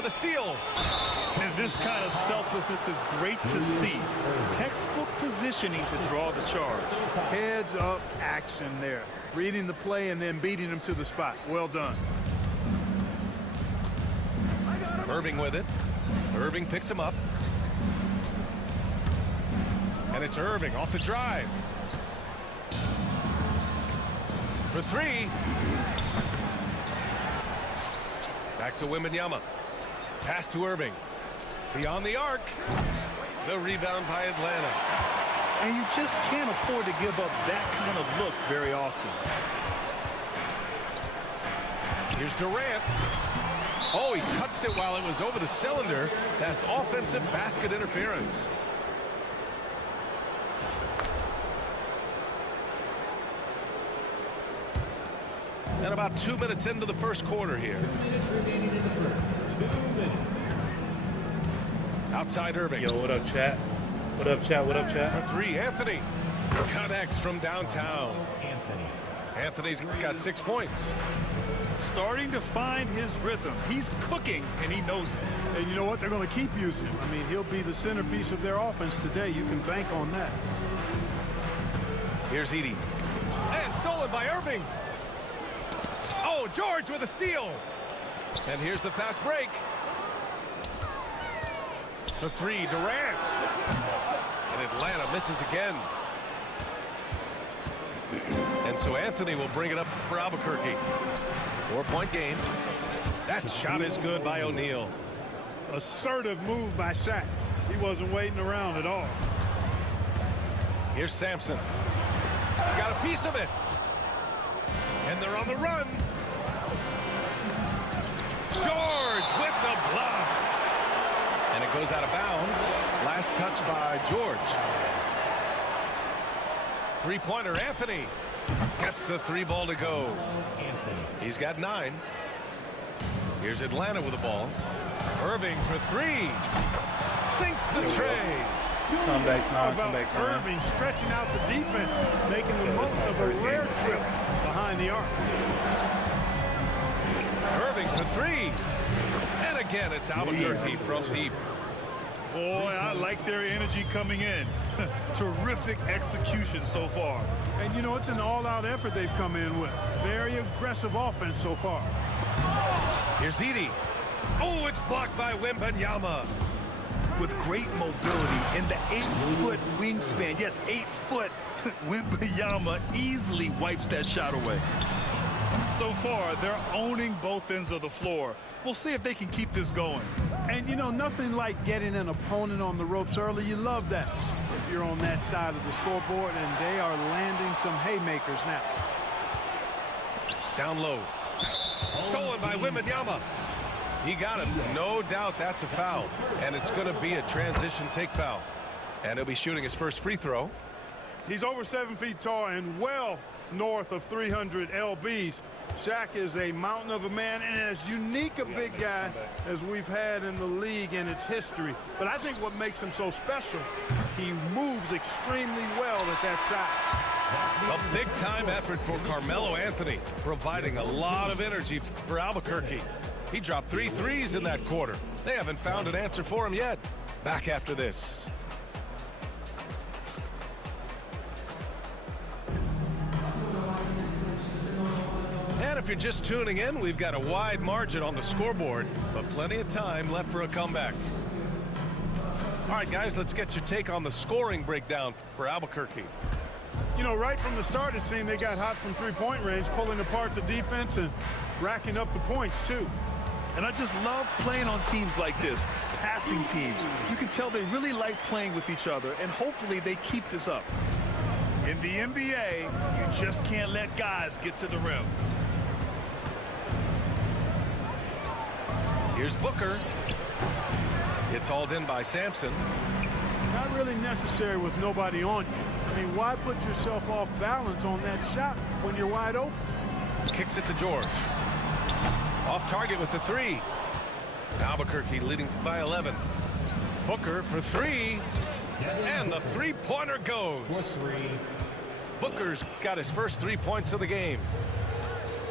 with a steal. And this kind of selflessness is great to see. Textbook positioning to draw the charge. Heads up action there. Reading the play and then beating him to the spot. Well done. Irving with it. Irving picks him up. And it's Irving off the drive. For three. Back to Wembanyama. Pass to Irving. Beyond the arc. The rebound by Atlanta. And you just can't afford to give up that kind of look very often. Here's Durant. Oh, he touched it while it was over the cylinder. That's offensive basket interference. And about 2 minutes into the first quarter here. 2 minutes remaining in the first. 2 minutes. Outside Irving. Yo, what up, chat? What up, chat? What up, chat? For three, Anthony. Connects from downtown. Anthony's got 6 points. Starting to find his rhythm. He's cooking, and he knows it. And you know what? They're going to keep using him. I mean, he'll be the centerpiece of their offense today. You can bank on that. Here's Edey. And stolen by Irving. Oh, George with a steal. And here's the fast break. For three, Durant. And Atlanta misses again. And so Anthony will bring it up for Albuquerque. 4-point game. That shot is good by O'Neal. Assertive move by Shaq. He wasn't waiting around at all. Here's Sampson. Got a piece of it. And they're on the run. George with the block. And it goes out of bounds. Last touch by George. Three-pointer, Anthony. Gets the three ball to go. He's got 9. Here's Atlanta with the ball. Irving for three. Sinks the tray. Comeback time, About comeback time. Irving stretching out the defense, making the most of a rare trip behind the arc. Irving for three. And again, it's Albuquerque from deep. Boy, I like their energy coming in. Terrific execution so far. And, you know, it's an all-out effort they've come in with. Very aggressive offense so far. Here's Edey. Oh, it's blocked by Wembanyama. With great mobility and the 8-foot wingspan. Yes, 8 foot. Wembanyama easily wipes that shot away. So far, they're owning both ends of the floor. We'll see if they can keep this going. And, you know, nothing like getting an opponent on the ropes early. You love that if you're on that side of the scoreboard, and they are landing some haymakers now. Down low. Stolen by Wembanyama. He got him. No doubt that's a foul. And it's going to be a transition take foul. And he'll be shooting his first free throw. He's over 7 feet tall and well north of 300 lbs. Shaq is a mountain of a man and as unique a big guy as we've had in the league in its history. But I think what makes him so special, he moves extremely well at that size. A big-time effort for Carmelo Anthony, providing a lot of energy for Albuquerque. He dropped 3 threes in that quarter. They haven't found an answer for him yet. Back after this. And if you're just tuning in, we've got a wide margin on the scoreboard, but plenty of time left for a comeback. All right, guys, let's get your take on the scoring breakdown for Albuquerque. You know, right from the start, it seemed they got hot from three-point range, pulling apart the defense and racking up the points, too. And I just love playing on teams like this, passing teams. You can tell they really like playing with each other, and hopefully they keep this up. In the NBA, you just can't let guys get to the rim. Here's Booker. It's hauled in by Sampson. Not really necessary with nobody on you. I mean, why put yourself off balance on that shot when you're wide open? Kicks it to George. Off target with the three. Albuquerque leading by 11. Booker for three. And the three-pointer goes. Booker's got his first 3 points of the game.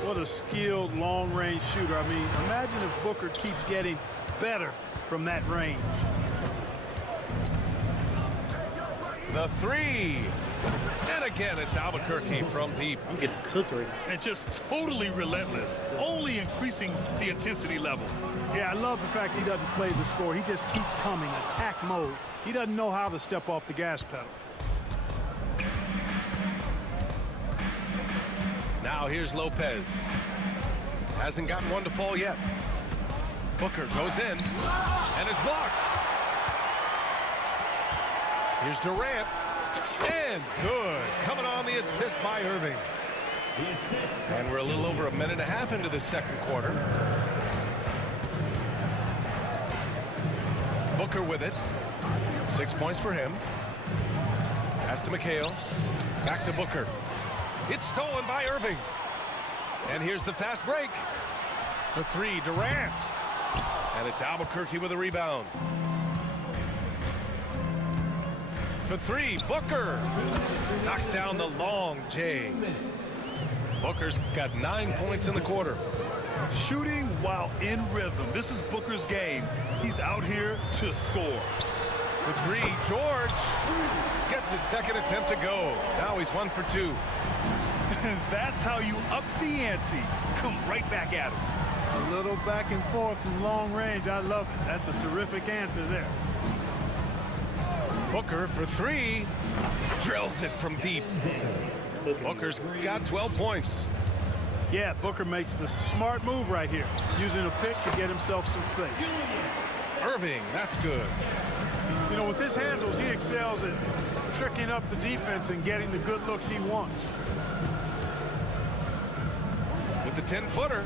What a skilled long-range shooter. I mean, imagine if Booker keeps getting better from that range. The three. And again, it's Albuquerque from deep. I'm getting cooked right now. And just totally relentless, only increasing the intensity level. Yeah, I love the fact he doesn't play the score. He just keeps coming, attack mode. He doesn't know how to step off the gas pedal. Now here's Lopez. Hasn't gotten one to fall yet. Booker goes in and is blocked. Here's Durant. And good. Coming on the assist by Irving. And we're a little over a minute and a half into the second quarter. Booker with it. 6 points for him. Pass to McHale. Back to Booker. It's stolen by Irving. And here's the fast break. For three, Durant. And it's Albuquerque with a rebound. For three, Booker. Knocks down the long J. Booker's got 9 points in the quarter. Shooting while in rhythm. This is Booker's game. He's out here to score. For three, George gets his second attempt to go. Now he's 1 for 2. That's how you up the ante. Come right back at him. A little back and forth from long range. I love it. That's a terrific answer there. Booker for three. Drills it from deep. Booker's got 12 points. Yeah, Booker makes the smart move right here, using a pick to get himself some space. Irving, that's good. You know, with his handles, he excels at tricking up the defense and getting the good looks he wants. With the 10-footer.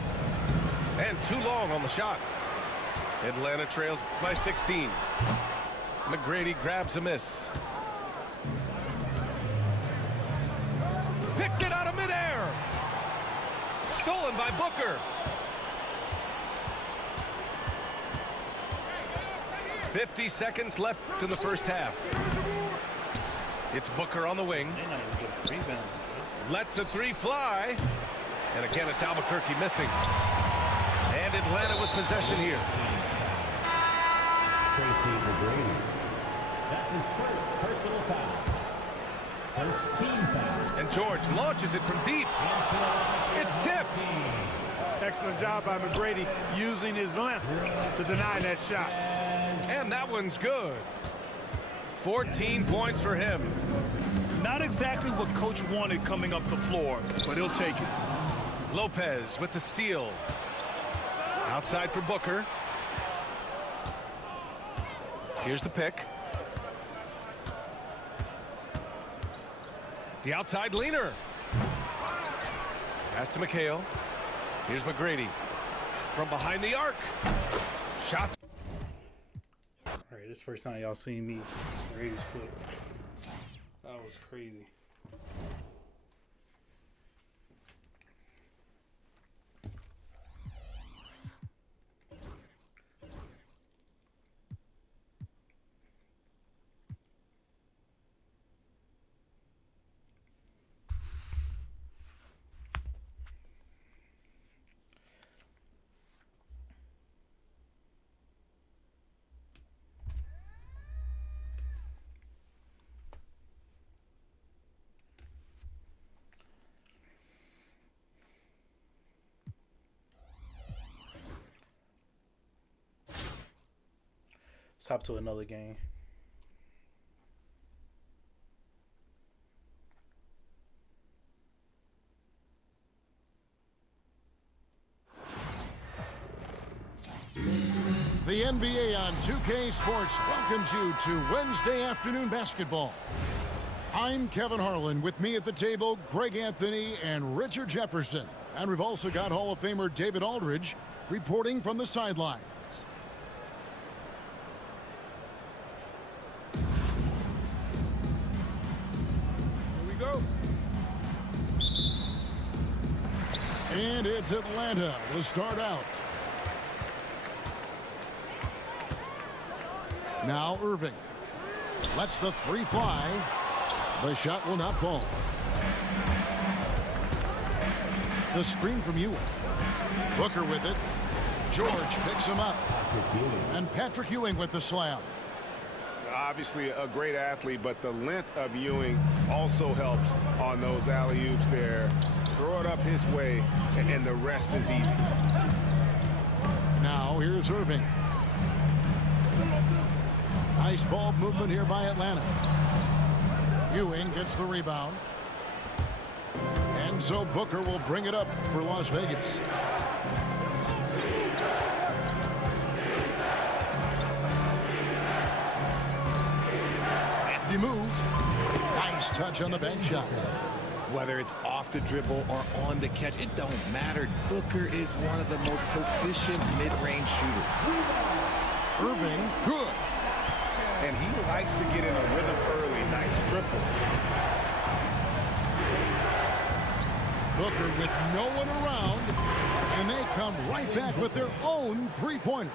And too long on the shot. Atlanta trails by 16. McGrady grabs a miss. Picked it out of midair. Stolen by Booker. 50 seconds left in the first half. It's Booker on the wing. They're not even getting a rebound. Lets the three fly. And again, it's Albuquerque missing. And Atlanta with possession here. That's his first personal foul. First team foul. And George launches it from deep. It's tipped. Excellent job by McGrady using his length to deny that shot. And that one's good. 14 points for him. Not exactly what Coach wanted coming up the floor, but he'll take it. Lopez with the steal. Outside for Booker. Here's the pick. The outside leaner. Pass to McHale. Here's McGrady. From behind the arc. Shots. All right, this is the first time y'all seen me raise foot. That was crazy. Stop to another game. The NBA on 2K Sports welcomes you to Wednesday afternoon basketball. I'm Kevin Harlan. With me at the table, Greg Anthony and Richard Jefferson. And we've also got Hall of Famer David Aldridge reporting from the sideline. And it's Atlanta to start out. Now Irving lets the three fly. The shot will not fall. The screen from Ewing. Booker with it. George picks him up. And Patrick Ewing with the slam. Obviously a great athlete, but the length of Ewing also helps on those alley-oops there. Throw it up his way, and the rest is easy. Now here's Irving. Nice ball movement here by Atlanta. Ewing gets the rebound. And so Booker will bring it up for Las Vegas. Crafty move. Nice touch on the bank shot. Whether it's off the dribble or on the catch, it don't matter. Booker is one of the most proficient mid-range shooters. Irving, good. And he likes to get in a rhythm early. Nice triple. Booker with no one around, and they come right back with their own three-pointer.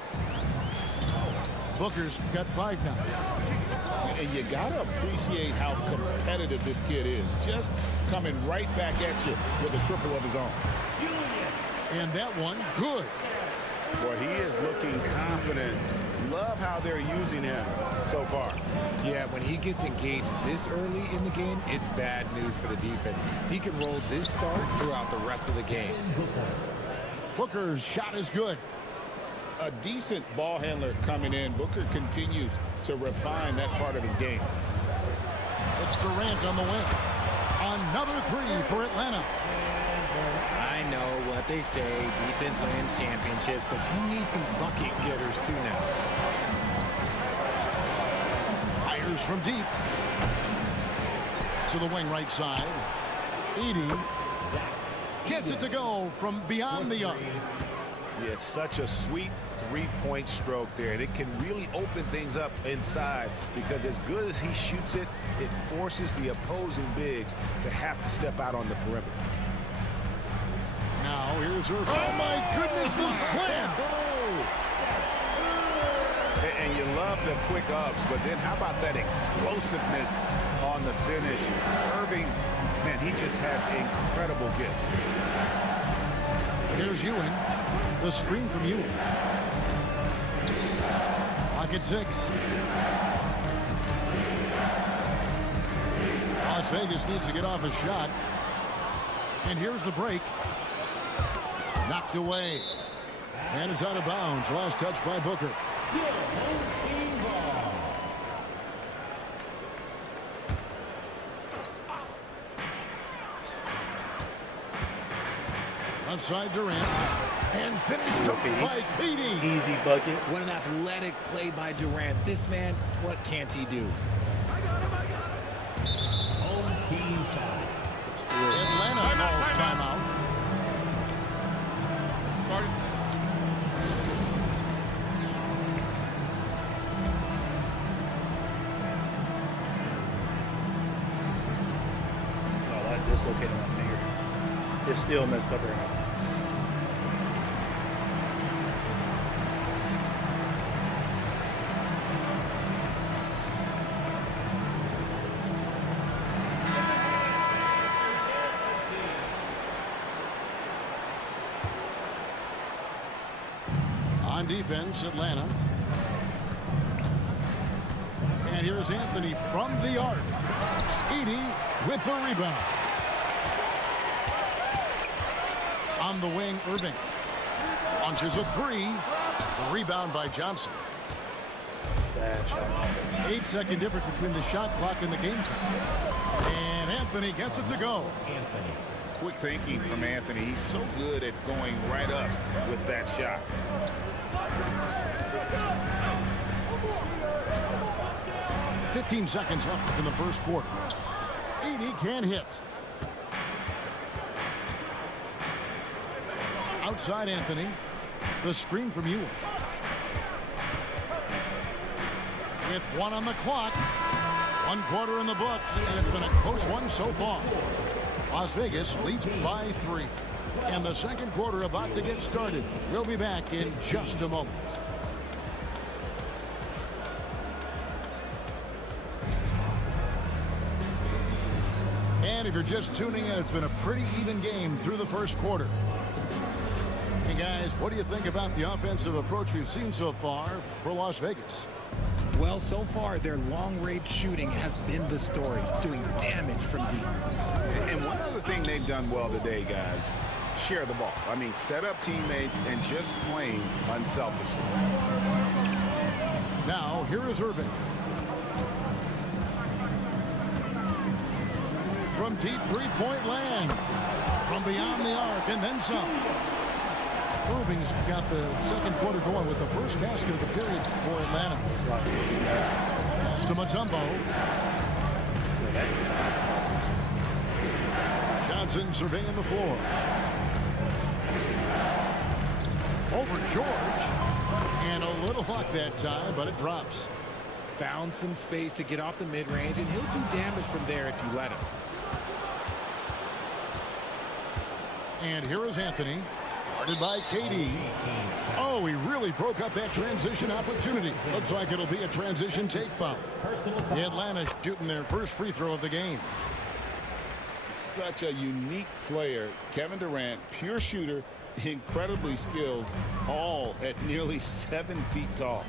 Booker's got 5 now. And you got to appreciate how competitive this kid is. Just coming right back at you with a triple of his own. And that one, good. Boy, he is looking confident. Love how they're using him so far. Yeah, when he gets engaged this early in the game, it's bad news for the defense. He can roll this start throughout the rest of the game. Booker's shot is good. A decent ball handler coming in. Booker continues to refine that part of his game. It's Durant on the wing. Another 3 for Atlanta. I know what they say, defense wins championships, but you need some bucket getters too now. Fires from deep. To the wing right side. Edey gets it to go from beyond the arc. Yeah, it's such a sweet three-point stroke there, and it can really open things up inside because as good as he shoots it, it forces the opposing bigs to have to step out on the perimeter. Now here's Irving. Oh my goodness, the slam! And you love the quick ups, but then how about that explosiveness on the finish? Irving, man, he just has incredible gifts. Here's Ewing. The screen from Ewing. Pocket 6. Las Vegas needs to get off a shot. And here's the break. Knocked away. And it's out of bounds. Last touch by Booker. Left side Durant. And finished up by Petey. Easy bucket. What an athletic play by Durant. This man, what can't he do? Home team foul. Atlanta calls timeout. Oh, that dislocated my finger. It's still messed up right now. On defense, Atlanta. And here's Anthony from the arc. Edey with the rebound. On the wing, Irving. Launches a 3. The rebound by Johnson. Bad shot. 8-second difference between the shot clock and the game time. And Anthony gets it to go. Quick thinking from Anthony. He's so good at going right up with that shot. "15 seconds left in the first quarter. Edey can't hit. Outside Anthony. The screen from Ewing. With 1 on the clock. 1 quarter in the books, and it's been a close one so far. Las Vegas leads by 3. And the second quarter about to get started. We'll be back in just a moment. And if you're just tuning in, it's been a pretty even game through the first quarter. guys, what do you think about the offensive approach we've seen so far for Las Vegas? Well, so far, their long-range shooting has been the story, doing damage from deep. And one other thing they've done well today, guys, share the ball. I mean, set up teammates and just playing unselfishly. Now, here is Irving. From deep three-point land. From beyond the arc, and then some. Irving's got the second quarter going with the first basket of the period for Atlanta. Pass to Mutombo. Johnson surveying the floor. Over George. And a little luck that time, but it drops. Found some space to get off the mid-range, and he'll do damage from there if you let him. And here is Anthony. Guarded by KD. Oh, he really broke up that transition opportunity. Looks like it'll be a transition take foul. Atlanta shooting their first free throw of the game. Such a unique player. Kevin Durant, pure shooter, incredibly skilled, all at nearly 7 feet tall.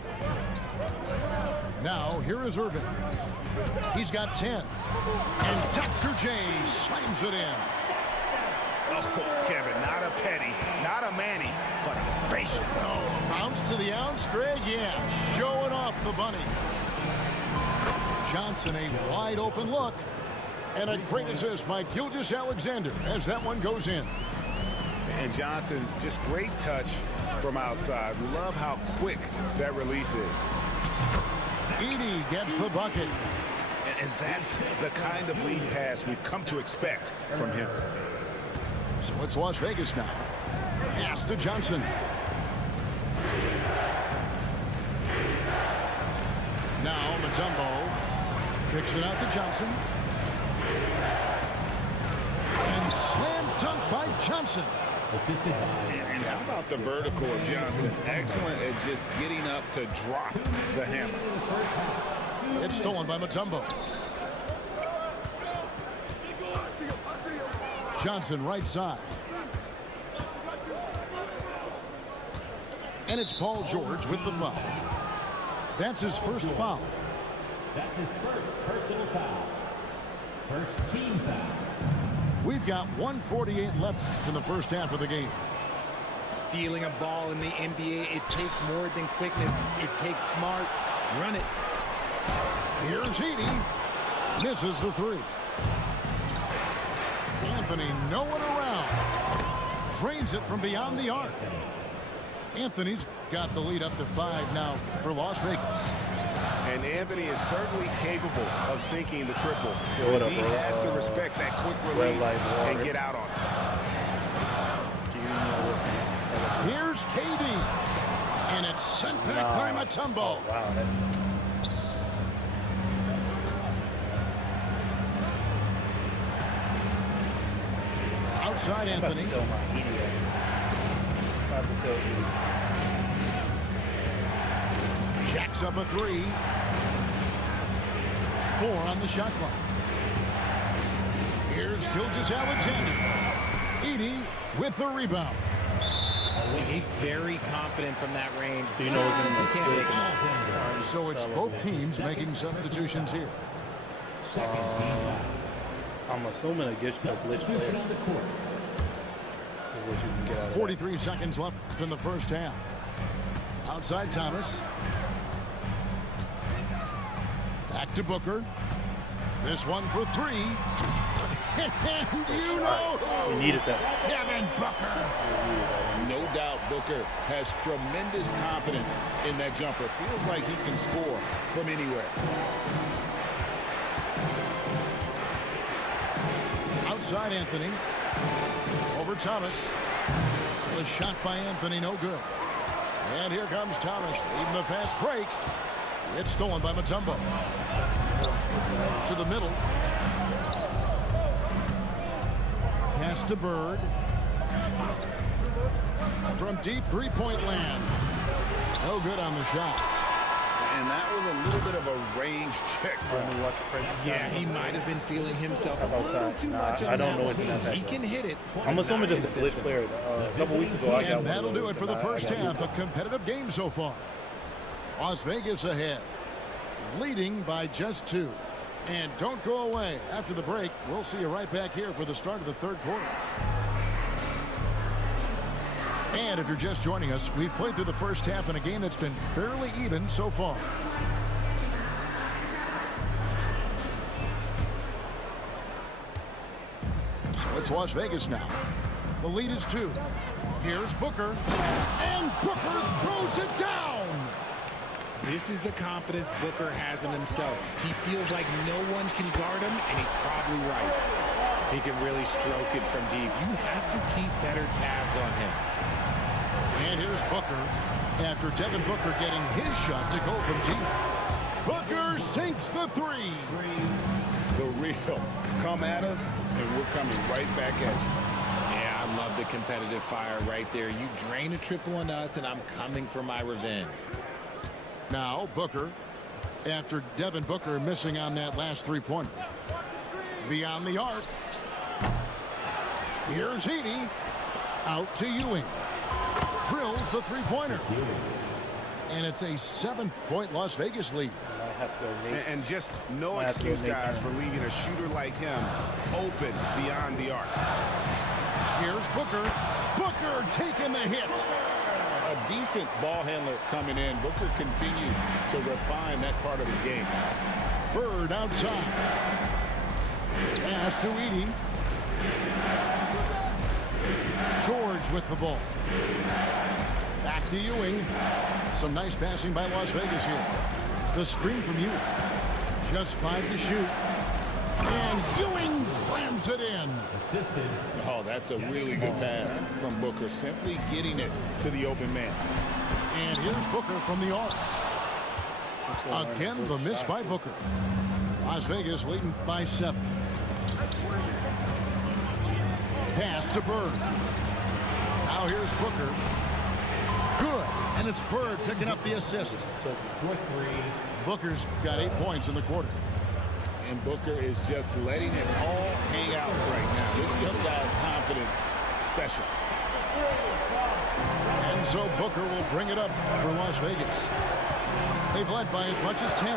Now, here is Irving. He's got 10. And Dr. J slams it in. Oh, Kevin, not a Petty, not a Manny, but a facial. Oh, bounce to the ounce, Greg. Yeah, showing off the bunny. Johnson, a wide open look. And a great assist by Gilgeous-Alexander as that one goes in. And Johnson, just great touch from outside. Love how quick that release is. Edey gets the bucket. And that's the kind of lead pass we've come to expect from him. So it's Las Vegas now. Pass to Johnson. Now Mutombo kicks it out to Johnson. And slam dunk by Johnson. And how about the vertical of Johnson? Excellent at just getting up to drop the hammer. It's stolen by Mutombo. Johnson right side. And it's Paul George with the foul. That's his first foul. That's his first personal foul. First team foul. We've got 1:48 left in the first half of the game. Stealing a ball in the NBA, it takes more than quickness. It takes smarts. Run it. Here's Edey. Misses the three. Anthony nowhere around. Drains it from beyond the arc. Anthony's got the lead up to 5 now for Las Vegas. And Anthony is certainly capable of sinking the triple. He has to respect that quick release and get out on it. Here's KD. And it's sent back by Mutombo. Oh, wow. Outside Anthony. Jacks up a 3. 4 on the shot clock. Here's Gilgeous-Alexander. Edey with the rebound. He's very confident from that range. Do you know what's in the can't make him. So it's both teams making substitutions here. I'm assuming it gets you a glitch player. Substitution on the court. 43 seconds left in the first half. Outside Thomas. Back to Booker. This one for 3. And you know who? We needed that. Devin Booker. No doubt Booker has tremendous confidence in that jumper. Feels like he can score from anywhere. Outside Anthony. Over Thomas. The shot by Anthony, no good. And here comes Thomas, leading the fast break. It's stolen by Mutombo. To the middle. Pass to Bird. From deep three-point land. No good on the shot. And that was a little bit of a range check from him. Yeah, he might have been feeling himself a little outside. too Nah, much I on don't that know one. anything about that, He though. can hit it. I'm but assuming not just a glitch consistent. player. A couple weeks ago, I got And one that'll of do those, it for the and I first got half. A competitive game so far. Las Vegas ahead, leading by just 2. And don't go away. After the break, we'll see you right back here for the start of the third quarter. And if you're just joining us, we've played through the first half in a game that's been fairly even so far. So it's Las Vegas now. The lead is 2. Here's Booker. And Booker throws it down. This is the confidence Booker has in himself. He feels like no one can guard him, and he's probably right. He can really stroke it from deep. You have to keep better tabs on him. And here's Booker after Devin Booker getting his shot to go from deep. Booker sinks the 3. The real. Come at us, and we're coming right back at you. Yeah, I love the competitive fire right there. You drain a triple on us, and I'm coming for my revenge. Now Booker after Devin Booker missing on that last 3-pointer. Beyond the arc. Here's Heaney. Out to Ewing. Drills the 3-pointer. And it's a 7-point Las Vegas lead. And just no excuse, guys, for leaving a shooter like him open beyond the arc. Here's Booker. Booker taking the hit. A decent ball handler coming in. Booker continues to refine that part of his game. Bird outside. Pass to Edey. George with the ball. Back to Ewing. Some nice passing by Las Vegas here. The screen from Ewing. Just 5 to shoot. And Ewing slams it in. Oh, that's a really good pass from Booker. Simply getting it to the open man. And here's Booker from the arc. Again, the miss by Booker. Las Vegas leading by 7. Pass to Bird. Now here's Booker. Good. And it's Bird picking up the assist. Booker's got 8 points in the quarter. And Booker is just letting it all hang out right now. This young guy's confidence special. And so Booker will bring it up for Las Vegas. They've led by as much as 10.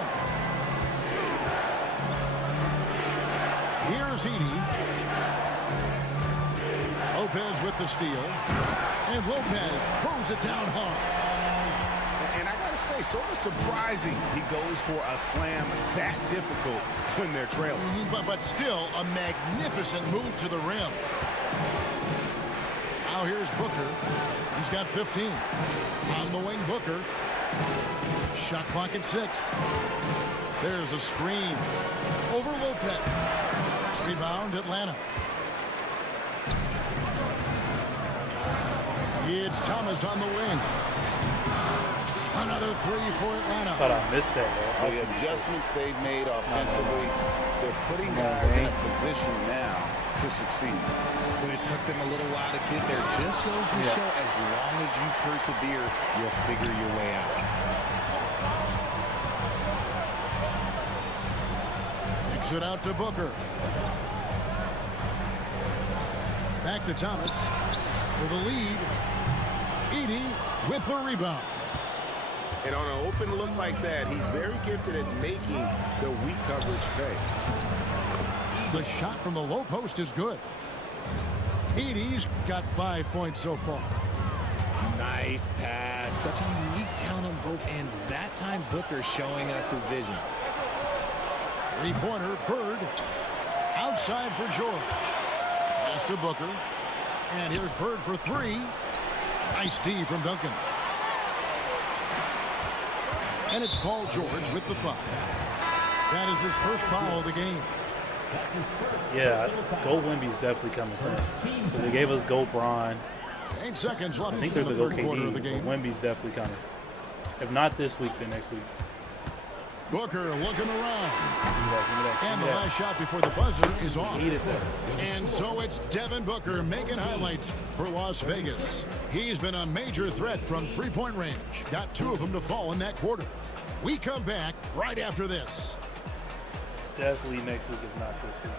Here's Edey. Lopez with the steal. And Lopez throws it down hard. And I gotta say, sort of surprising he goes for a slam that difficult when they're trailing. But still a magnificent move to the rim. Now here's Booker. He's got 15. On the wing, Booker. Shot clock at 6. There's a screen over Lopez. Rebound, Atlanta. It's Thomas on the wing. Another 3 for Atlanta. But I missed that, The adjustments they've made offensively, they're putting guys in a position now to succeed. But it took them a little while to get there. Just goes to show as long as you persevere, you'll figure your way out. Kicks it out to Booker. Back to Thomas for the lead. Edey with the rebound. And on an open look like that, he's very gifted at making the weak coverage pay. The shot from the low post is good. Edey's got 5 points so far. Nice pass. Such a unique talent on both ends. That time, Booker showing us his vision. 3-pointer, Bird. Outside for George. Pass to Booker. And here's Bird for 3. Nice D from Duncan. And it's Paul George with the foul. That is his first foul of the game. Yeah, Gold Wemby's definitely coming soon. They gave us Gold Bron. 8 seconds left I think in there's the a third Gold quarter of the KD, game. but Wemby's definitely coming. If not this week, then next week. Booker looking around. And the last shot before the buzzer is off. And so it's Devin Booker making highlights for Las Vegas. He's been a major threat from three-point range. Got 2 of them to fall in that quarter. We come back right after this. Definitely next week, if not this week.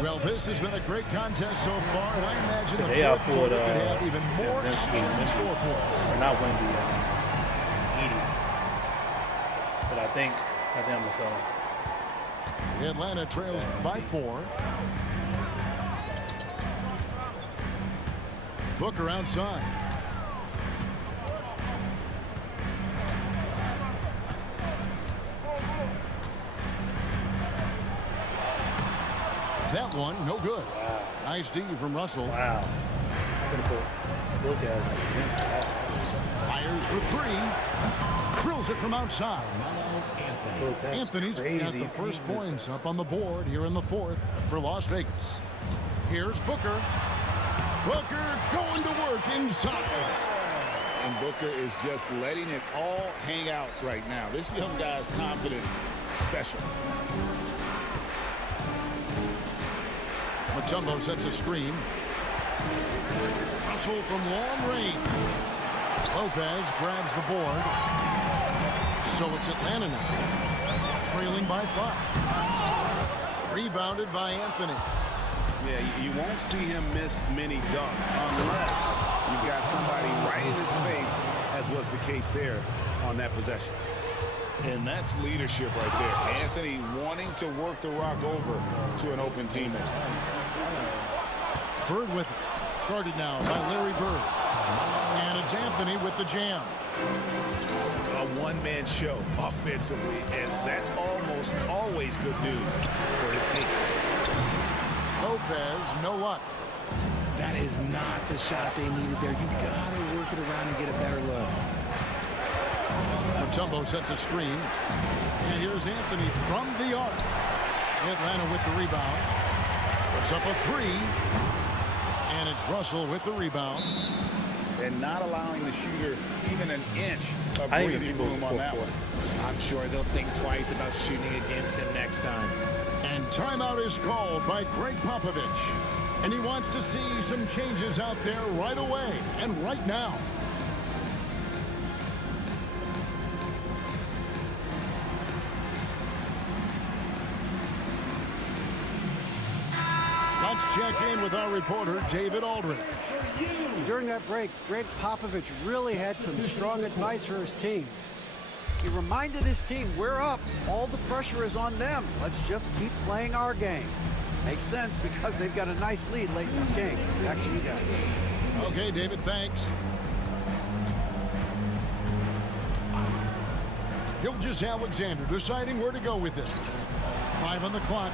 Well, this has been a great contest so far, and I imagine Today the I fourth pulled, quarter could have even more action in store for us. Or not Wendy, Edie. But I think I'm gonna sell him. Atlanta trails by 4. Booker outside. That one, no good. Wow. Nice D from Russell. Wow. I'm gonna put Bill guys against that. Fires for 3. Drills it from outside. Bill, that's Anthony's got crazy. the first points up on the board here in the 4th for Las Vegas. Here's Booker. Booker going to work inside. And Booker is just letting it all hang out right now. This young guy's confidence special. Myteam sets a screen. Russell from long range. Lopez grabs the board. So it's Atlanta now, trailing by 5. Rebounded by Anthony. Yeah, you won't see him miss many dunks unless you've got somebody right in his face, as was the case there on that possession. And that's leadership right there. Anthony wanting to work the rock over to an open teammate. Bird with it. Guarded now by Larry Bird. And it's Anthony with the jam. A one-man show offensively, and that's almost always good news for his team. Lopez, no luck. That is not the shot they needed there. You got to work it around and get a better look. Myteam sets a screen. And here's Anthony from the arc. Atlanta with the rebound. Puts up a 3. And it's Russell with the rebound. And not allowing the shooter even an inch of I even breathing think room on that one. I'm sure they'll think twice about shooting against him next time. And timeout is called by Greg Popovich. And he wants to see some changes out there right away and right now. Let's check in with our reporter, David Aldridge. During that break, Greg Popovich really had some strong advice for his team. He reminded his team, we're up. All the pressure is on them. Let's just keep playing our game. Makes sense because they've got a nice lead late in this game. Back to you guys. Okay, David, thanks. Gilgeous-Alexander deciding where to go with it. 5 on the clock.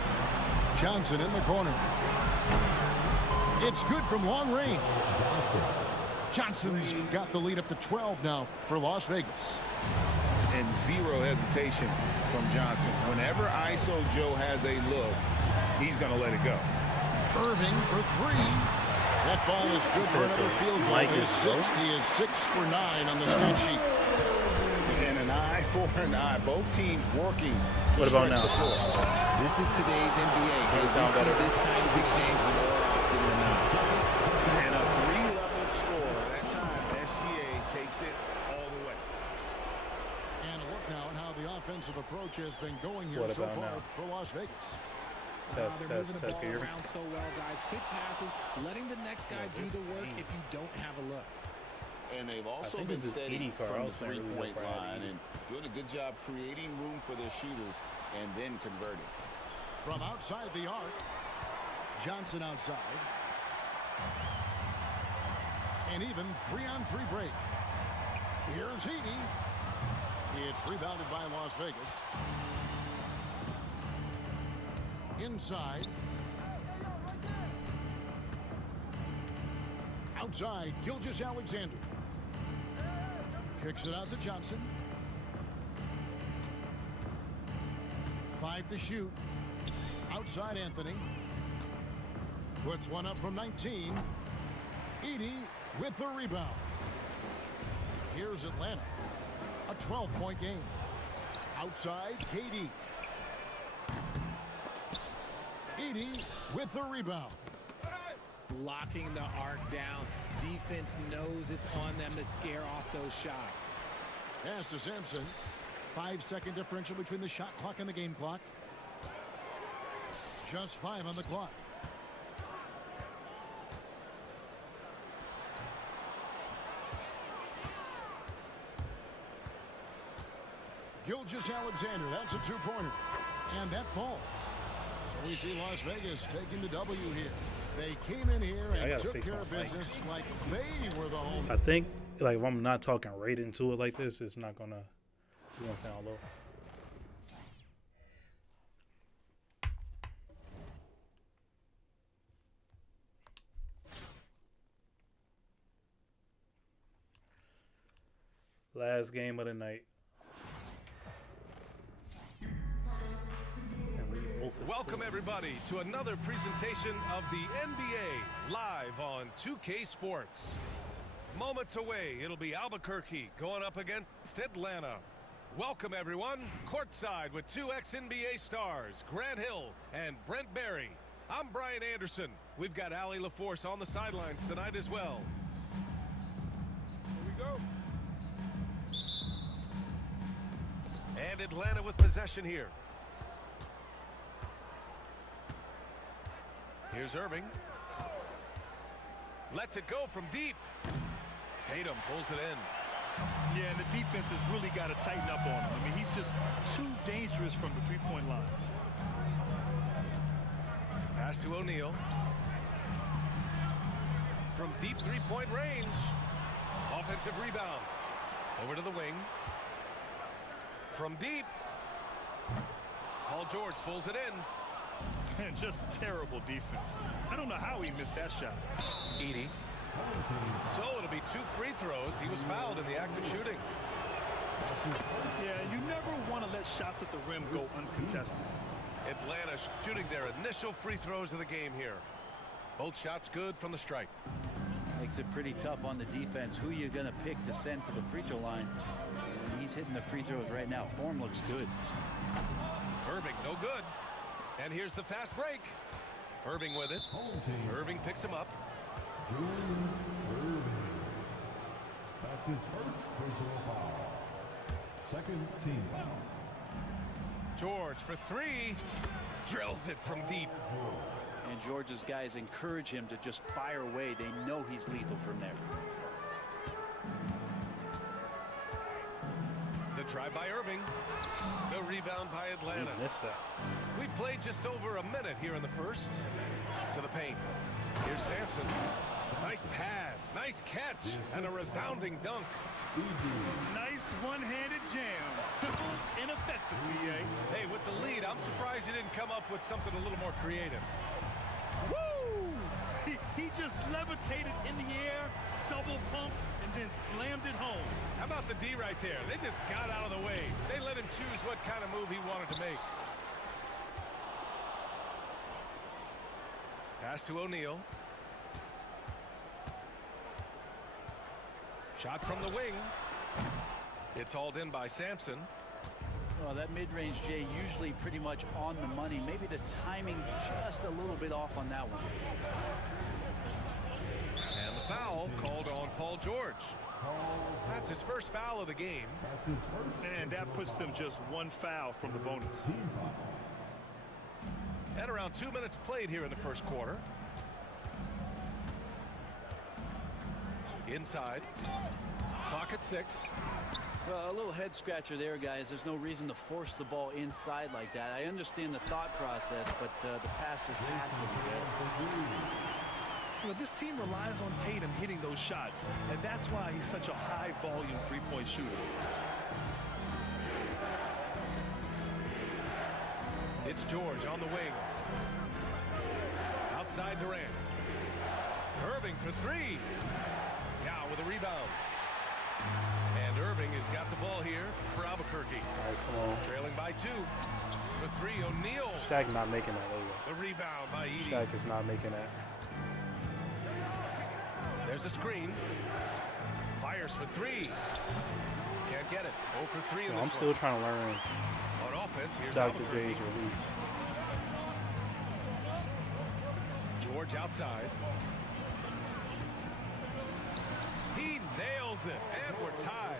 Johnson in the corner. It's good from long range. Johnson's got the lead up to 12 now for Las Vegas. And zero hesitation from Johnson. Whenever ISO Joe has a look, he's going to let it go. Irving for 3. That ball is good for another field goal. Like His it, 6th. He is 6 for 9 on the stat sheet. And an eye for an eye. Both teams working. What about now? This is today's NBA. Hey, we see this kind of exchange more often than not. And a 3-level score. That time, SGA takes it all the way. And a look now at how the offensive approach has been going here What so about far now? for Las Vegas. They're Test, moving the test. ball Can you hear me? around so well, guys. Quick passes, letting the next guy do the work if you don't have a look. And they've also think been this is steady Edie card. I from was the playing really three-point well for line Edie. and doing a good job creating room for their shooters and then converting. From outside the arc, Johnson outside. An even 3-on-3 break. Here's Edie. It's rebounded by Las Vegas. Inside. Outside, Gilgeous-Alexander. Kicks it out to Johnson. 5 to shoot. Outside Anthony. Puts one up from 19. Edie with the rebound. Here's Atlanta. A 12-point game. Outside, Katie. Edie with the rebound. Locking the arc down. Defense knows it's on them to scare off those shots. Pass to Sampson. 5-second differential between the shot clock and the game clock. Just 5 on the clock. Gilgeous-Alexander, that's a two-pointer. And that falls. So we see Las Vegas taking the W here. They came in here and took care of business like they were the home. I think, like, if I'm not talking right into it like this, it's not gonna, it's gonna sound low. Last game of the night. Welcome everybody to another presentation of the NBA live on 2K Sports. Moments away, it'll be Albuquerque going up against Atlanta. Welcome everyone, courtside with two ex-NBA stars, Grant Hill and Brent Barry. I'm Brian Anderson. We've got Allie LaForce on the sidelines tonight as well. Here we go. And Atlanta with possession here. Here's Irving. Lets it go from deep. Tatum pulls it in. Yeah, and the defense has really got to tighten up on him. I mean, he's just too dangerous from the three-point line. Pass to O'Neal. From deep three-point range. Offensive rebound. Over to the wing. From deep. Paul George pulls it in. And just terrible defense. I don't know how he missed that shot. Edie. So it'll be 2 free throws. He was fouled in the act of shooting. Yeah, you never want to let shots at the rim go uncontested. Atlanta shooting their initial free throws of the game here. Both shots good from the strike. Makes it pretty tough on the defense. Who you going to pick to send to the free throw line? And he's hitting the free throws right now. Form looks good. Irving, no good. And here's the fast break. Irving with it. Irving picks him up. Irving. That's his first personal foul. Second team foul. George for 3. Drills it from deep. And George's guys encourage him to just fire away. They know he's lethal from there. The try by Irving. The rebound by Atlanta. Missed that. We played just over a minute here in the first. To the paint. Here's Sampson. Nice pass, nice catch, and a resounding dunk. Nice one-handed jam. Simple and effective, BA. Hey, with the lead, I'm surprised he didn't come up with something a little more creative. Woo! He just levitated in the air, double pump, and then slammed it home. How about the D right there? They just got out of the way. They let him choose what kind of move he wanted to make. Pass to O'Neal. Shot from the wing. It's hauled in by Sampson. Well, that mid-range, Jay, usually pretty much on the money. Maybe the timing just a little bit off on that one. And the foul called on Paul George. That's his first foul of the game. And that puts them just 1 foul from the bonus. At around 2 minutes played here in the first quarter. Inside. Clock at 6. Well, a little head scratcher there, guys. There's no reason to force the ball inside like that. I understand the thought process, but the pass just has to be there. You know, this team relies on Tatum hitting those shots, and that's why he's such a high-volume three-point shooter. It's George on the wing. Outside Durant. Irving for 3. Now with a rebound. And Irving has got the ball here for Albuquerque. All right, come on. Trailing by 2. For 3, O'Neal. Shaq not making that over. The rebound by Edie. Shaq is not making that. There's a screen. Fires for 3. Can't can't get it. 0 for 3 in this I'm still trying to learn On offense, here's Dr. Albuquerque. J's release. George outside. He nails it, and we're tied.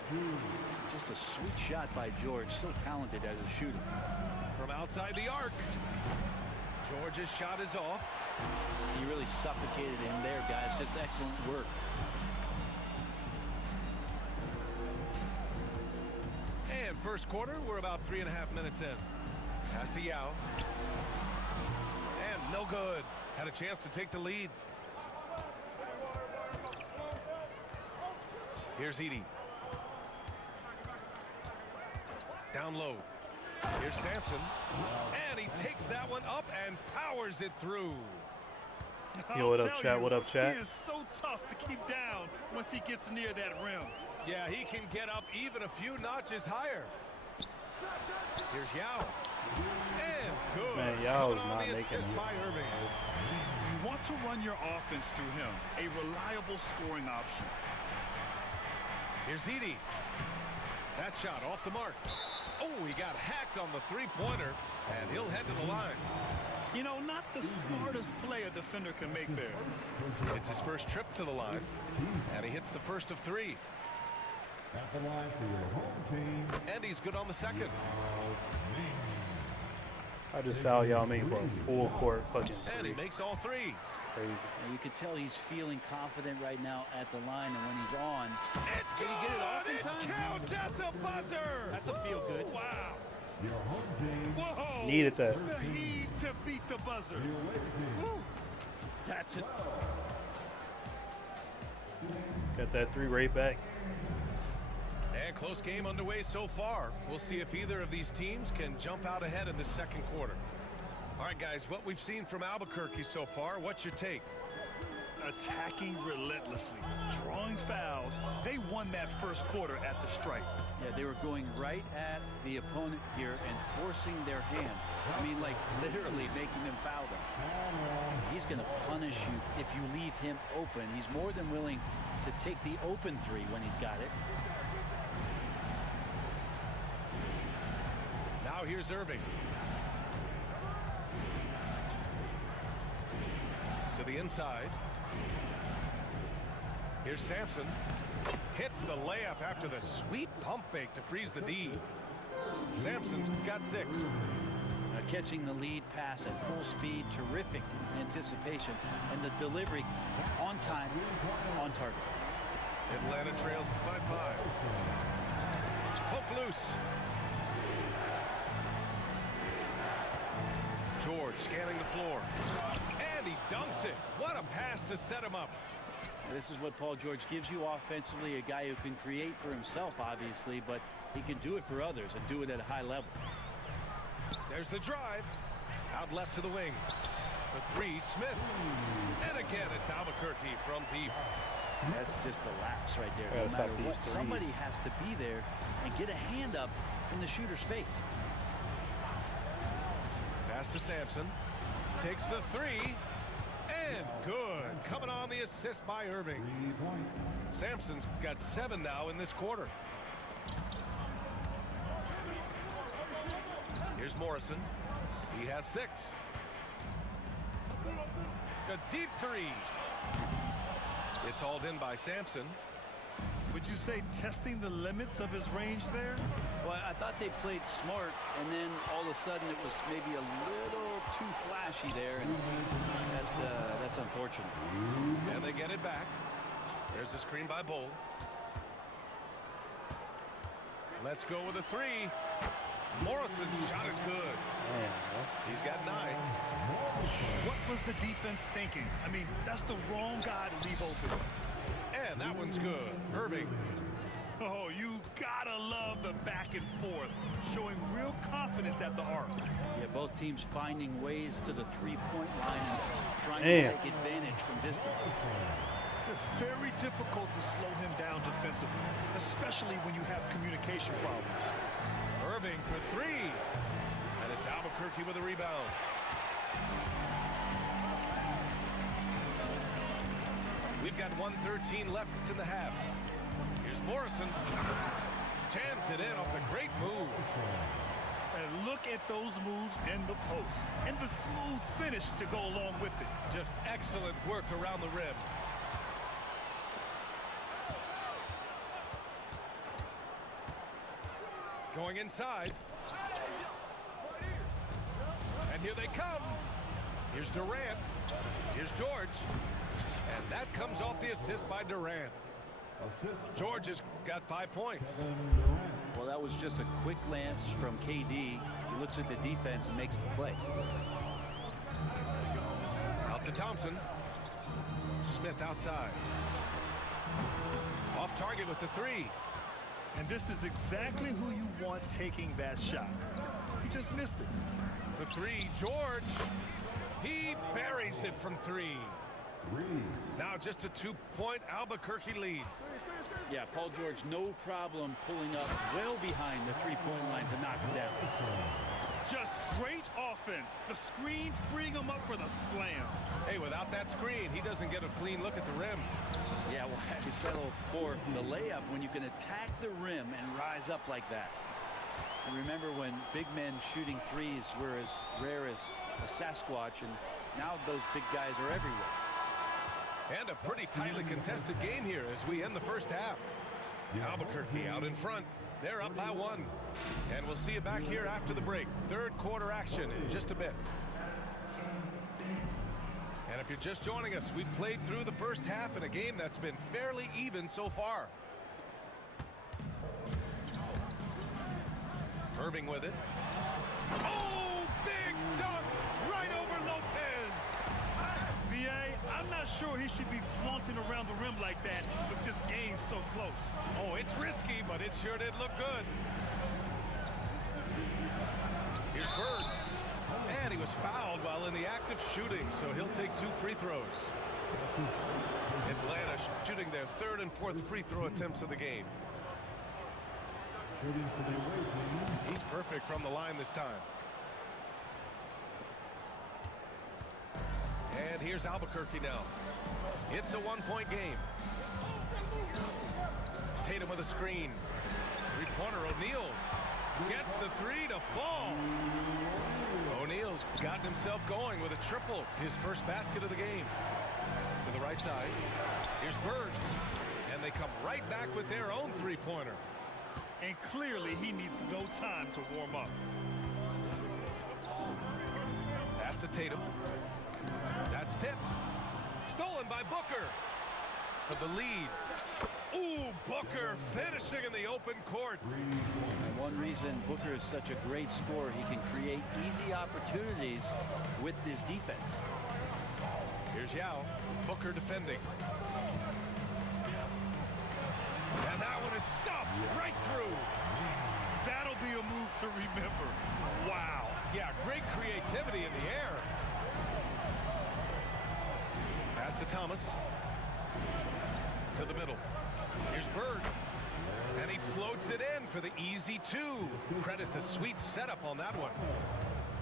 Just a sweet shot by George. So talented as a shooter. From outside the arc. George's shot is off. He really suffocated him there, guys. Just excellent work. And first quarter, we're about 3.5 minutes in. Pass to Yao. And no good. Had a chance to take the lead. Here's Edie. Down low. Here's Sampson. And he takes that one up and powers it through. Yo, what up, chat? What up, chat? He is so tough to keep down once he gets near that rim. Yeah, he can get up even a few notches higher. Here's Yao. And good. Man, Yao is Coming on not the making assist it. by Irving. You want to run your offense through him, a reliable scoring option. Here's Edie. That shot off the mark. Oh, he got hacked on the three-pointer, and he'll head to the line. You know, not the smartest play a defender can make there. It's his first trip to the line, and he hits the first of 3. At the line for your home team. And he's good on the second. I just fouled Yao Ming for a full court fucking And he 3. makes all 3. Crazy. And you can tell he's feeling confident right now at the line, and when he's on, It's did he get it off in It time? counts at the buzzer. That's a feel good. Wow. Your home team. Whoa. Needed that. The heave to beat the buzzer. Your away team. Woo. That's it. Got that 3 right back. And close game underway so far. We'll see if either of these teams can jump out ahead in the second quarter. All right, guys, what we've seen from Albuquerque so far, what's your take? Attacking relentlessly, drawing fouls. They won that first quarter at the stripe. Yeah, they were going right at the opponent here and forcing their hand. I mean, like literally making them foul them. He's going to punish you if you leave him open. He's more than willing to take the open 3 when he's got it. Now here's Irving. To the inside. Here's Sampson. Hits the layup after the sweet pump fake to freeze the D. Sampson's got 6. Now catching the lead pass at full speed, terrific anticipation, and the delivery on time, on target. Atlanta trails by 5. Poke loose. George scanning the floor. And he dunks it. What a pass to set him up. This is what Paul George gives you offensively, a guy who can create for himself, obviously, but he can do it for others and do it at a high level. There's the drive. Out left to the wing. The 3, Smith. And again, it's Albuquerque from deep. That's just a lapse right there. Gotta No stop matter these what, threes. somebody has to be there and get a hand up in the shooter's face. Pass to Sampson. Takes the 3. And good. Coming on the assist by Irving. 3 points. Sampson's got 7 now in this quarter. Here's Morrison. He has 6. A deep 3. It's hauled in by Sampson. Would you say testing the limits of his range there? Well, I thought they played smart, and then all of a sudden it was maybe a little too flashy there, and that's unfortunate. And they get it back. There's a screen by Bull. Let's go with a 3. Morrison's shot is good. He's got 9. What was the defense thinking? I mean, that's the wrong guy to leave open. And that one's good. Irving. Oh, you gotta love the back and forth, showing real confidence at the arc. Yeah, both teams finding ways to the three-point line and trying to Damn. take advantage from distance. It's very difficult to slow him down defensively, especially when you have communication problems. Irving for 3. And it's Albuquerque with a rebound. We've got 1:13 left in the half. Here's Morrison. Jams it in off the great move. And look at those moves in the post. And the smooth finish to go along with it. Just excellent work around the rim. Going inside. And here they come. Here's Durant. Here's George. And that comes off the assist by Durant. George has got 5 points. Well, that was just a quick glance from KD. He looks at the defense and makes the play. Out to Thompson. Smith outside. Off target with the 3. And this is exactly who you want taking that shot. He just missed it. For 3, George. He buries it from 3. Now just a 2-point Albuquerque lead. Yeah, Paul George, no problem pulling up well behind the three-point line to knock him down. Just great offense. The screen freeing him up for the slam. Hey, without that screen, he doesn't get a clean look at the rim. Yeah, well, you settle for the layup when you can attack the rim and rise up like that. And remember when big men shooting threes were as rare as a Sasquatch, and now those big guys are everywhere. And a pretty tightly contested game here as we end the first half. Albuquerque out in front. They're up by 1. And we'll see you back here after the break. Third quarter action in just a bit. And if you're just joining us, we've played through the first half in a game that's been fairly even so far. Irving with it. Oh, big dunk right over Lopez. B.A., I'm not sure he should be flaunting around the rim like that with this game so close. Oh, it's risky, but it sure did look good. Here's Bird. And he was fouled while in the act of shooting, so he'll take 2 free throws. Atlanta shooting their 3rd and 4th free throw attempts of the game. He's perfect from the line this time. And here's Albuquerque now. It's a 1-point game. Tatum with a screen. Three-pointer, O'Neal gets the 3 to fall. O'Neal's gotten himself going with a triple, his first basket of the game. To the right side. Here's Bird. And they come right back with their own three-pointer. And clearly he needs no time to warm up. Pass to Tatum. That's tipped. Stolen by Booker for the lead. Ooh, Booker finishing in the open court. And one reason Booker is such a great scorer, he can create easy opportunities with his defense. Here's Yao. Booker defending. And that one is stuffed right through. That'll be a move to remember. Wow. Yeah, great creativity in the air. Pass to Thomas. To the middle. Here's Bird. And he floats it in for the easy 2. Credit the sweet setup on that one.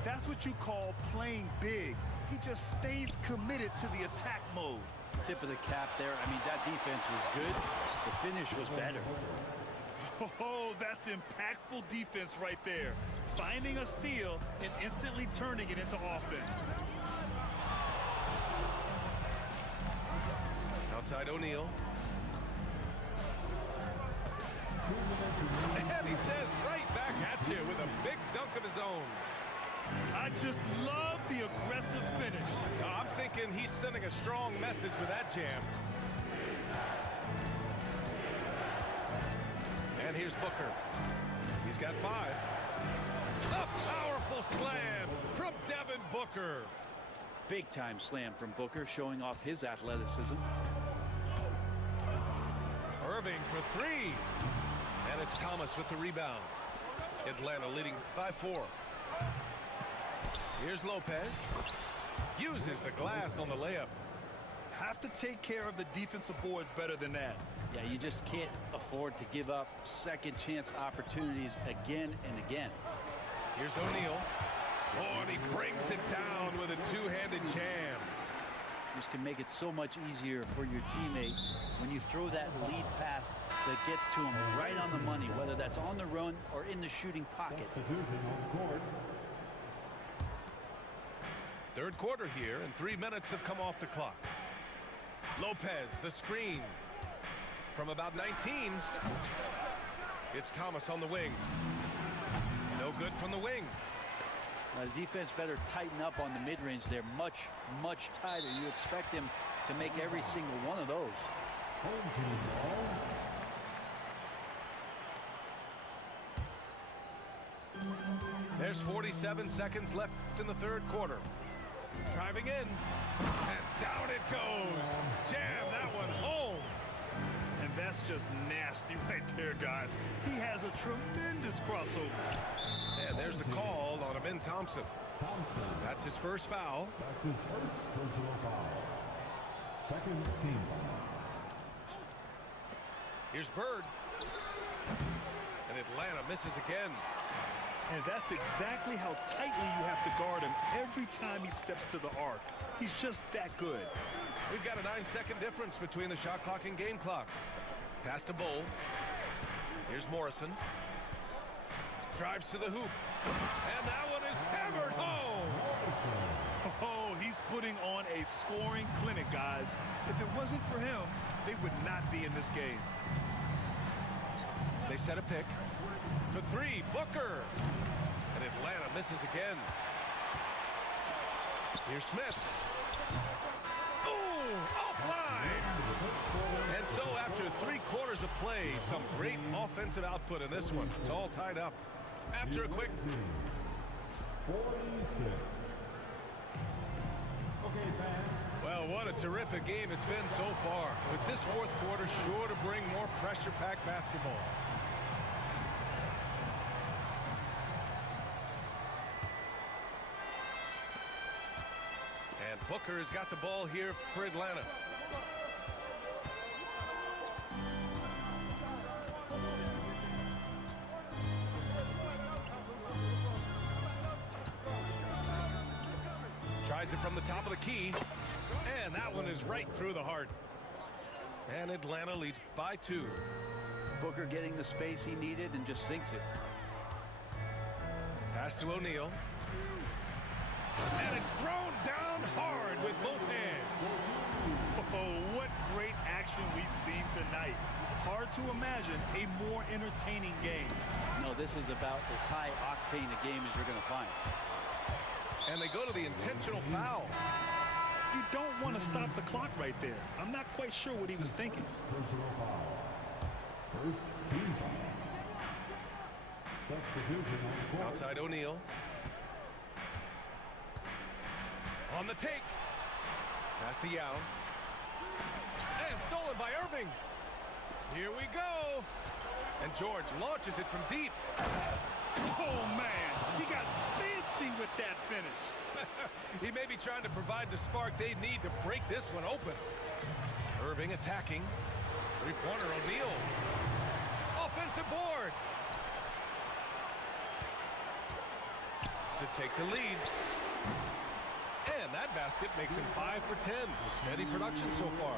That's what you call playing big. He just stays committed to the attack mode. Tip of the cap there. I mean, that defense was good. The finish was better. Oh, that's impactful defense right there. Finding a steal and instantly turning it into offense. Outside O'Neal. And he says right back at you with a big dunk of his own. I just love the aggressive finish. I'm thinking he's sending a strong message with that jam. And here's Booker. He's got 5. A powerful slam from Devin Booker. Big time slam from Booker, showing off his athleticism. Irving for 3. And it's Thomas with the rebound. Atlanta leading by 4. Here's Lopez. Uses the glass on the layup. Have to take care of the defensive boards better than that. Yeah, you just can't afford to give up second chance opportunities again and again. Here's O'Neal. Oh, and he brings it down with a 2-handed jam. This can make it so much easier for your teammate when you throw that lead pass that gets to him right on the money, whether that's on the run or in the shooting pocket. Third quarter here, and 3 minutes have come off the clock. Lopez, the screen. From about 19, it's Thomas on the wing. No good from the wing. The defense better tighten up on the mid-range. They're much, much tighter. You expect him to make every single one of those. There's 47 seconds left in the third quarter. Driving in, and down it goes. Jam that one home. And that's just nasty right there, guys. He has a tremendous crossover. And there's the call on Amin Thompson. That's his first foul. That's his first personal foul. Second team foul. Here's Bird. And Atlanta misses again. And that's exactly how tightly you have to guard him every time he steps to the arc. He's just that good. We've got a 9-second difference between the shot clock and game clock. Pass to Bull. Here's Morrison. Drives to the hoop. And that one is hammered home. Oh, he's putting on a scoring clinic, guys. If it wasn't for him, they would not be in this game. They set a pick. For three, Booker. And Atlanta misses again. Here's Smith. Ooh, offline. And so after 3 quarters of play, some great offensive output in this one. It's all tied up. After a quick... 46. Okay, fans. Well, what a terrific game it's been so far. With this fourth quarter sure to bring more pressure-packed basketball. And Booker has got the ball here for Atlanta. Tries it from the top of the key. And that one is right through the heart. And Atlanta leads by 2. Booker getting the space he needed and just sinks it. Pass to O'Neal. And it's thrown down hard with both hands. Oh, what great action we've seen tonight. Hard to imagine a more entertaining game. No, this is about as high octane a game as you're going to find. And they go to the intentional foul. You don't want to stop the clock right there. I'm not quite sure what he was thinking. Personal foul. First team foul. Substitution on the court. Outside O'Neal. On the take. Pass to Yao. And stolen by Irving. Here we go. And George launches it from deep. Oh, man. He got fancy with that finish. He may be trying to provide the spark they need to break this one open. Irving attacking. Three-pointer O'Neal. Offensive board. To take the lead. And that basket makes him 5 for 10. Steady production so far.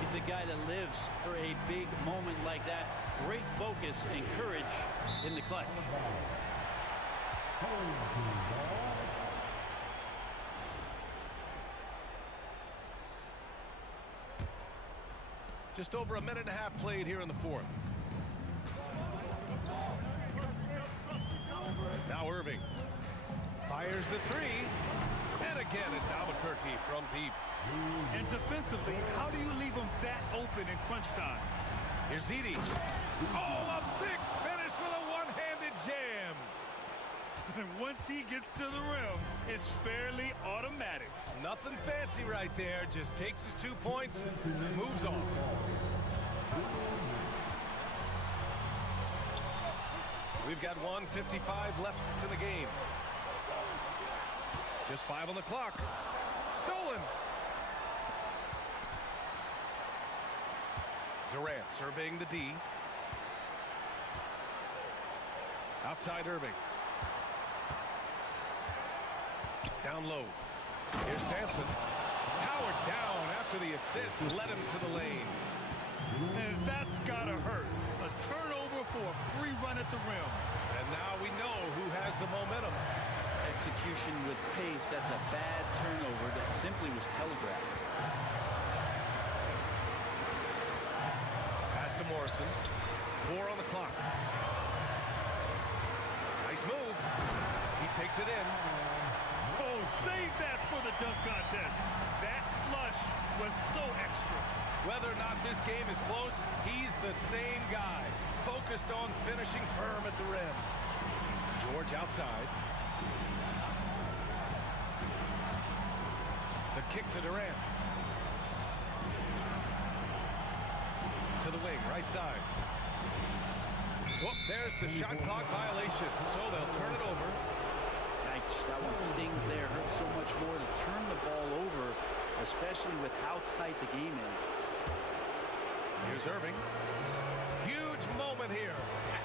He's a guy that lives for a big moment like that. Great focus and courage in the clutch. Just over a minute and a half played here in the fourth. Now Irving fires the three. And again, it's Albuquerque from deep. And defensively, how do you leave him that open in crunch time? Here's Edey. Oh, a big finish with a one-handed jam. And once he gets to the rim, it's fairly automatic. Nothing fancy right there. Just takes his 2 points and moves on. We've got 1:55 left in the game. Just 5 on the clock. Stolen. Durant surveying the D. Outside Irving. Down low. Here's Sampson. Howard down after the assist led him to the lane. And that's gotta hurt. execution with pace. That's a bad turnover that simply was telegraphed. Pass to Morrison. 4 on the clock. Nice move. He takes it in. Oh, save that for the dunk contest. That flush was so extra. Whether or not this game is close, he's the same guy. Focused on finishing firm at the rim. George outside. The kick to Durant. To the wing, right side. Whoop, there's the shot clock violation. So they'll turn it over. Yikes, that one stings there. Hurts so much more to turn the ball over, especially with how tight the game is. Here's Irving. Huge moment here.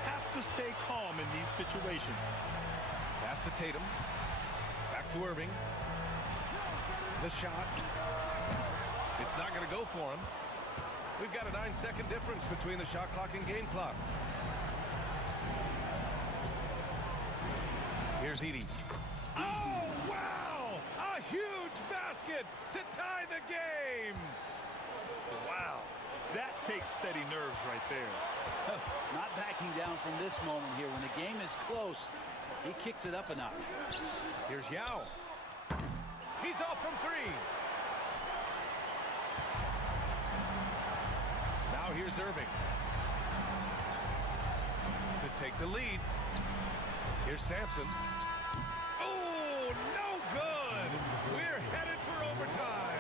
Have to stay calm in these situations. Pass to Tatum. Back to Irving. The shot. It's not going to go for him. We've got a 9-second difference between the shot clock and game clock. Here's Edey. Oh, wow! A huge basket to tie the game! Wow, that takes steady nerves right there. Not backing down from this moment here. When the game is close, he kicks it up a notch. Here's Yao. He's off from 3. Now here's Irving. To take the lead. Here's Sampson. Oh, no good! We're headed for overtime.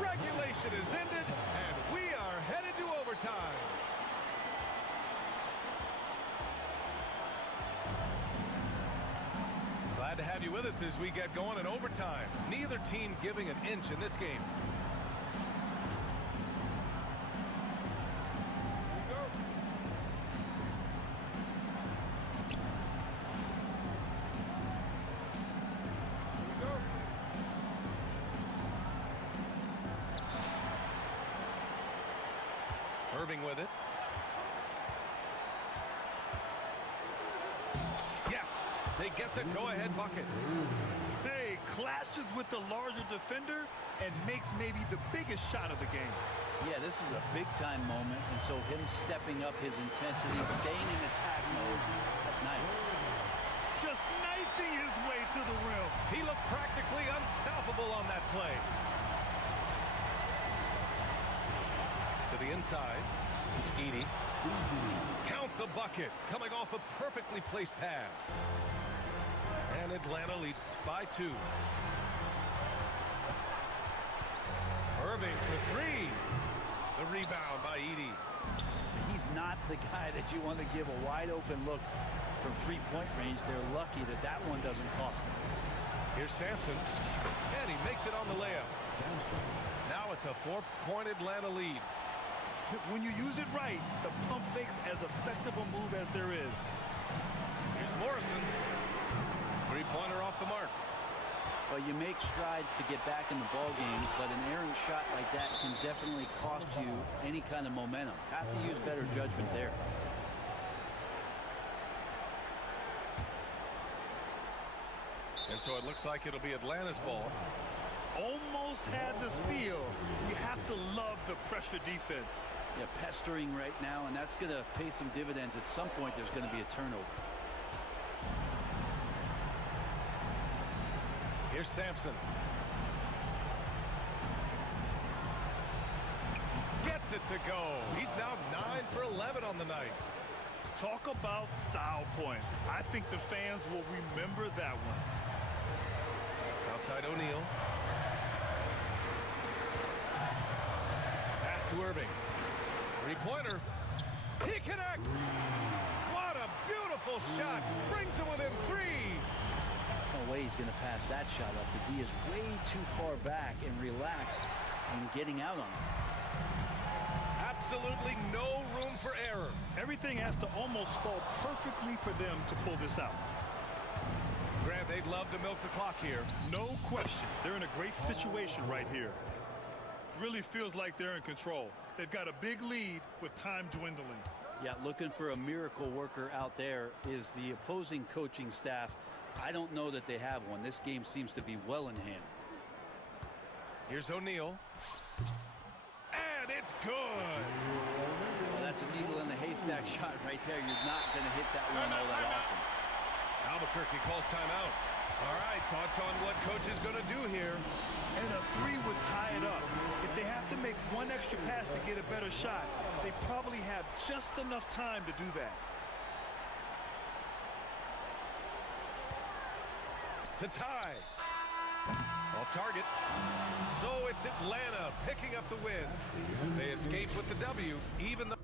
Regulation is ended, and we are headed to overtime. Glad to have you with us as we get going in overtime. Neither team giving an inch in this game. Irving with it. Yes, they get the go-ahead bucket. Hey, clashes with the larger defender and makes maybe the biggest shot of the game. Yeah, this is a big-time moment, and so him stepping up his intensity, staying in attack mode, that's nice. Just knifing his way to the rim. He looked practically unstoppable on that play. To the inside, Edey. Count the bucket, coming off a perfectly placed pass. And Atlanta leads by 2. Irving for 3. The rebound by Edey. He's not the guy that you want to give a wide-open look from three-point range. They're lucky that that one doesn't cost them. Here's Sampson, and he makes it on the layup. Now it's a 4-point Atlanta lead. When you use it right, the pump fake's as effective a move as there is. Here's Morrison. 3-pointer off the mark. Well, you make strides to get back in the ball game, but an errant shot like that can definitely cost you any kind of momentum. Have to use better judgment there. And so it looks like it'll be Atlanta's ball. Almost had the steal. You have to love the pressure defense. Yeah, pestering right now, and that's going to pay some dividends. At some point, there's going to be a turnover. Here's Sampson. Gets it to go. He's now 9 for 11 on the night. Talk about style points. I think the fans will remember that one. Outside O'Neal. Pass to Irving. 3-pointer. He connects. What a beautiful shot. Brings him within 3. No way he's going to pass that shot up. The D is way too far back and relaxed in getting out on it. Absolutely no room for error. Everything has to almost fall perfectly for them to pull this out. Grant, they'd love to milk the clock here. No question. They're in a great situation right here. Really feels like they're in control. They've got a big lead with time dwindling. Yeah, looking for a miracle worker out there is the opposing coaching staff. I don't know that they have one. This game seems to be well in hand. Here's O'Neal. And it's good. Well, that's a needle in the haystack shot right there. You're not going to hit that one all that often. Albuquerque calls timeout. All right, thoughts on what coach is going to do here? And a three would tie it up. If they have to make one extra pass to get a better shot, they probably have just enough time to do that. To tie. Off target. So it's Atlanta picking up the win. They escape with the W, even though